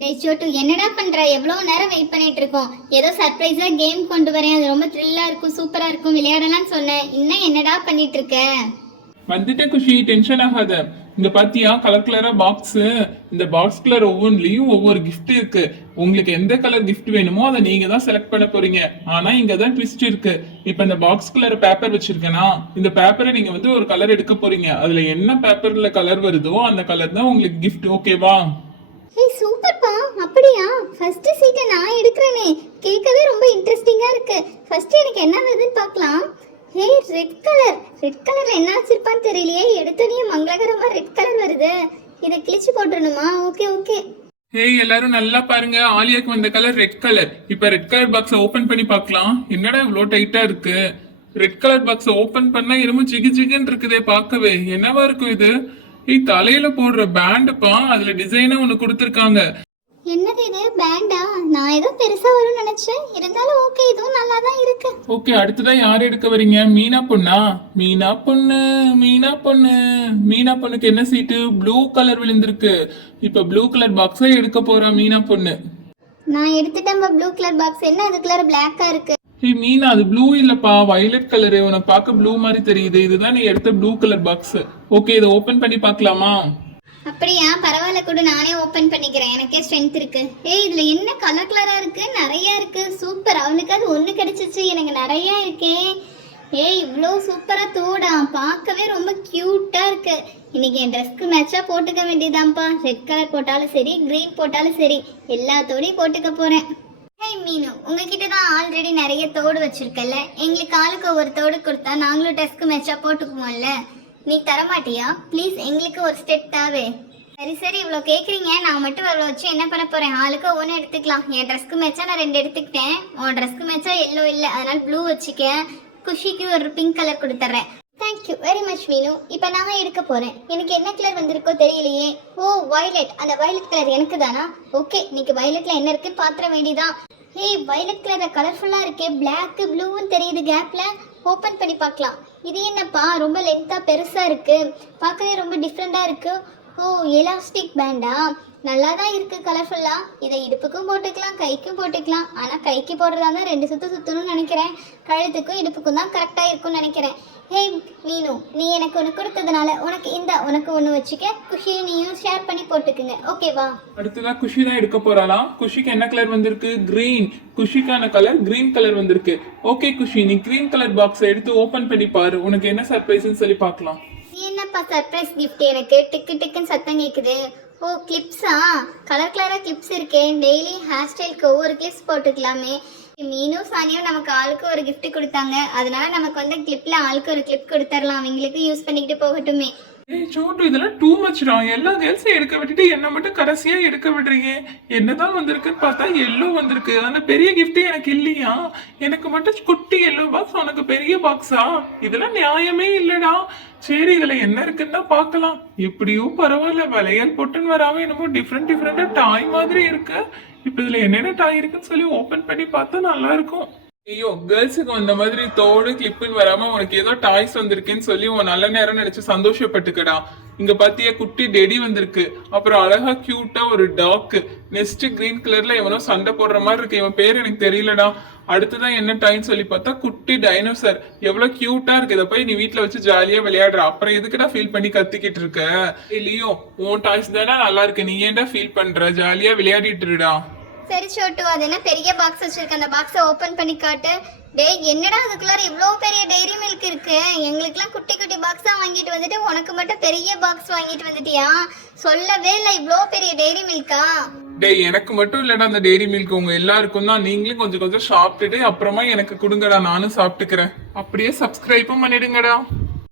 டேய் சோட்டு, என்னடா பண்ற? எவ்வளவு நேரம் வெயிட் பண்ணிட்டு இருக்கோம். ஏதோ சர்ப்ரைஸா கேம் கொண்டு வரேன், அது ரொம்ப த்ரில்லா இருக்கும், சூப்பரா இருக்கும், விளையாடலாம்னு சொன்னேன். இன்னும் என்னடா பண்ணிட்டு இருக்க? வந்துட்டேன் குஷி, டென்ஷன் ஆகாத. இங்க பாத்தியா கலர் கலரா பாக்ஸ். இந்த பாக்ஸ் கலர் ஒவ்வொன்றிலையும் ஒவ்வொரு gift இருக்கு. உங்களுக்கு எந்த கலர் gift வேணுமோ அதை நீங்க தான் செலக்ட் பண்ண போறீங்க. ஆனா இங்க தான் ட்விஸ்ட் இருக்கு. இப்ப இந்த பாக்ஸ் கலர் பேப்பர் வச்சிருக்கேனா, இந்த பேப்பரை நீங்க வந்து ஒரு கலர் எடுக்க போறீங்க. அதுல என்ன பேப்பர்ல கலர் வருதோ அந்த கலர் தான் உங்களுக்கு gift. ஓகேவா? ஏய் சூப்பர்ப்பா. அப்படியா? ஃபர்ஸ்ட் சீட்டை நான் எடுக்கிறேனே. கேட்கவே ரொம்ப இன்ட்ரெஸ்டிங்கா இருக்கு. ஃபர்ஸ்ட் எனக்கு என்ன வருதுன்னு பார்க்கலாம். ஏய் ரெட் கலர். ரெட் கலர்ல என்ன வச்சிருப்பான்னு தெரியலையே. எடுத்தோடனே மங்களகரமா ரெட் கலர் வருது. இதை கிழிச்சு போட்டுறணுமா? Okay okay. ஏய் எல்லாரும் நல்லா பாருங்க, ஆலியாக்கு வந்த கலர் ரெட் கலர். இப்ப ரெட் கலர் பாக்ஸ ஓபன் பண்ணி பார்க்கலாம். என்னடா இவ்வளோ டைட்டா இருக்கு? ரெட் கலர் பாக்ஸ ஓபன் பண்ணா என்னமோ ஜிகு ஜிகுன்னு இருக்குதே பார்க்கவே. என்னவா இருக்கும் இது? ஏய் தலையில போடுற பேண்டுப்பா, அதுல டிசைனா ஒண்ணு கொடுத்துருக்காங்க. என்னது இது? பேண்டா? நான் ஏதோ பெருசா வரும்னு நினைச்சேன். இருந்தாலும் ஓகே, இதுவும் நல்லா தான் இருக்கு. ஓகே, அடுத்ததான் யார் எடுக்க வரீங்க? மீனா பொண்ணா? மீனா பொண்ணு, மீனா பொண்ணு. மீனா பொண்ணுக்கு என்ன சீட்டு? ப்ளூ கலர் விழுந்திருக்கு. இப்ப ப்ளூ கலர் பாக்ஸை எடுக்க போறா மீனா பொண்ணு. நான் எடுத்துட்டேன் ப்ளூ கலர் பாக்ஸ். என்ன அது கலர் பிளாக்கா இருக்கு? ஏய் மீனா, அது ப்ளூ இல்லப்பா, வயலட் கலரு. உனக்கு பார்க்க ப்ளூ மாதிரி தெரியுது. இதுதான் நீ எடுத்த ப்ளூ கலர் பாக்ஸ். ஓகே, இதை ஓபன் பண்ணி பார்க்கலாமா? அப்படியா? பரவாயில்ல, கூட நானே ஓபன் பண்ணிக்கிறேன். எனக்கே ஸ்ட்ரென்த் இருக்கு. ஏய் இதுல என்ன கலர் கலரா இருக்கு? நிறைய இருக்கு. சூப்பர். அவனுக்கு அது ஒண்ணு கிடைச்சிச்சு, எனக்கு நிறைய இருக்கே. ஏய் இவ்வளோ சூப்பரா தோடா, பார்க்கவே ரொம்ப கியூட்டா இருக்கு. இன்னைக்கு என் ட்ரெஸ்க்கு மேட்சா போட்டுக்க வேண்டியதான்ப்பா. ரெட் கலர் போட்டாலும் சரி, கிரீன் போட்டாலும் சரி, எல்லா தோடையும் போட்டுக்க போறேன். ஹேய் மீனு, உங்ககிட்ட தான் ஆல்ரெடி நிறைய தோடு வச்சிருக்கல. எங்களுக்கு ஆளுக்கு ஒவ்வொரு தோடு கொடுத்தா நாங்களும் ட்ரெஸ்க்கு மேட்சா போட்டுக்குவோம்ல. நீ தரமாட்டியா? ப்ளீஸ், எங்களுக்கு ஒரு ஸ்டெப் தாவே. சரி சரி, இவ்வளோ கேட்குறீங்க. நான் மட்டும் இவ்வளோ வச்சு என்ன பண்ண போகிறேன்? ஆளுக்கு ஒன்று எடுத்துக்கலாம். என் ட்ரெஸ்க்கு மேட்சா நான் 2 எடுத்துக்கிட்டேன். உன் ட்ரெஸ்க்கு மேட்சா எல்லோ இல்லை, அதனால் ப்ளூ வச்சுக்க. குஷிக்கு ஒரு பிங்க் கலர் கொடுத்துட்றேன். தேங்க்யூ வெரி மச் மீனு. இப்போ நான் எடுக்க போகிறேன். எனக்கு என்ன கலர் வந்திருக்கோ தெரியலையே. ஓ வயலட். அந்த வயலட் கலர் எனக்கு தானா? ஓகே, இன்னைக்கு வயலட்டில் என்ன இருக்குன்னு பாத்திர வேண்டியதான். ஏய் வயலட் கலர் கலர்ஃபுல்லாக இருக்கே. பிளாக்கு ப்ளூவும் தெரியுது கேப்பில். ஓப்பன் பண்ணி பார்க்கலாம். இது என்னப்பா ரொம்ப லென்த்தாக பெருசாக இருக்குது, பார்க்கவே ரொம்ப டிஃப்ரெண்ட்டாக இருக்குது. ஓ எலாஸ்டிக் பேண்டா? நல்லா தான் இருக்குது கலர்ஃபுல்லாக. இதை இடுப்புக்கும் போட்டுக்கலாம், கைக்கும் போட்டுக்கலாம். ஆனால் கைக்கு போடுறதா தான் 2 சுற்று சுற்றணும்னு நினைக்கிறேன். கழுத்துக்கும் இடுப்புக்கும் தான் கரெக்டாக இருக்கும்னு நினைக்கிறேன். ஹே மீனு, நீ எனக்கு ஒன்று கொடுத்ததுனால உனக்கு ஒன்று வச்சுக்க. குஷியை நீயும் ஷேர் பண்ணி போட்டுக்குங்க. ஓகேவா? அடுத்ததா குஷி தான் எடுக்க போறாளாம். குஷிக்கு என்ன கலர் வந்திருக்கு? கிரீன். குஷிக்கான கலர் கிரீன் கலர் வந்திருக்கு. ஓகே குஷி, நீ கிரீன் கலர் பாக்ஸை எடுத்து ஓபன் பண்ணி பாரு. உனக்கு என்ன சர்ப்ரைஸ்னு சொல்லி பார்க்கலாம். என்னப்பா சர்ப்ரைஸ் கிஃப்ட்? எனக்கு டிக்கு டிக்குன்னு சத்தம் கேட்குது. ஓ கிளிப்ஸா? கலர் கலராக கிளிப்ஸ் இருக்கே. டெய்லி ஹேர் ஸ்டைலுக்கு ஒவ்வொரு கிளிப்ஸ் போட்டுக்கலாமே. மீனும் சானியும் நமக்கு ஆளுக்கு ஒரு கிஃப்ட் கொடுத்தாங்க. அதனால நமக்கு வந்து கிளிப்ல ஆளுக்கு ஒரு கிளிப் கொடுத்துடலாம். அவங்களுக்கு யூஸ் பண்ணிக்கிட்டு போகட்டுமே. ஏய் சோட்டு, இதெல்லாம் டூ மச்டா. எல்லா கேர்ள்ஸையும் எடுக்க விட்டுட்டு என்ன மட்டும் கடைசியா எடுக்க விடுறீங்க. என்னதான் வந்திருக்குன்னு பார்த்தா எல்லோ வந்திருக்கு. அந்த பெரிய கிஃப்டே எனக்கு இல்லையா? எனக்கு மட்டும் குட்டி எல்லோ பாக்ஸ், உனக்கு பெரிய பாக்ஸா? இதெல்லாம் நியாயமே இல்லடா. சரி, இதுல என்ன இருக்குன்னு தான் பார்க்கலாம். எப்படியோ பரவாயில்ல, வளையல் பொட்டுன்னு வராம என்னமோ டிஃப்ரெண்டா டாய் மாதிரி இருக்கு. இப்ப இதுல என்னென்ன டாய் இருக்குன்னு சொல்லி ஓபன் பண்ணி பார்த்தா நல்லா இருக்கும். ஐயோ, கேர்ள்ஸுக்கு வந்த மாதிரி தோடு கிளிப்புன்னு வராம உனக்கு ஏதோ டாய்ஸ் வந்திருக்குன்னு சொல்லி உன் நல்ல நேரம் நினைச்சு சந்தோஷப்பட்டுக்கடா. இங்க பாத்தியா குட்டி டெடி வந்திருக்கு. அப்புறம் அழகா கியூட்டா ஒரு டாக். நெக்ஸ்ட் கிரீன் கலர்ல எவனோ சண்டை போடுற மாதிரி இருக்கு. இவன் பேர் எனக்கு தெரியலடா. அடுத்ததான் என்ன டாய்ன்னு சொல்லி பார்த்தா குட்டி டைனோசர். எவ்வளவு கியூட்டா இருக்கு. இதை போய் நீ வீட்டுல வச்சு ஜாலியா விளையாடுற. அப்புறம் எதுக்குடா ஃபீல் பண்ணி கத்திக்கிட்டு இருக்க? இல்லையோ, உன் டாய்ஸ் தானே நல்லா இருக்கு. நீ ஏன்டா ஃபீல் பண்ற? ஜாலியா விளையாடிட்டு இருடா. சரி சோட்டு, அது என்ன பெரிய பாக்ஸ் வச்சிருக்க? அந்த பாக்ஸை ஓபன் பண்ணி காட்டு. டேய் என்னடா அதுக்குள்ளார இவ்வளோ பெரிய டைரி மில்க் இருக்கு? எங்களுக்குலாம் குட்டி குட்டி பாக்ஸா வாங்கிட்டு வந்துட்டு உனக்கு மட்டும் பெரிய பாக்ஸ் வாங்கிட்டு வந்துட்டியா? சொல்லவே இல்லை. இவ்வளோ பெரிய டைரி மில்கா? டேய் எனக்கு மட்டும் இல்லடா அந்த டெய்ரி மில்க், உங்க எல்லாருக்கும் தான். நீங்களும் கொஞ்சம் கொஞ்சம் சாப்பிட்டுட்டு அப்புறமா எனக்கு கொடுங்கடா, நானும் சாப்பிட்டுக்கிறேன். அப்படியே சப்ஸ்கிரைபும் பண்ணிடுங்கடா.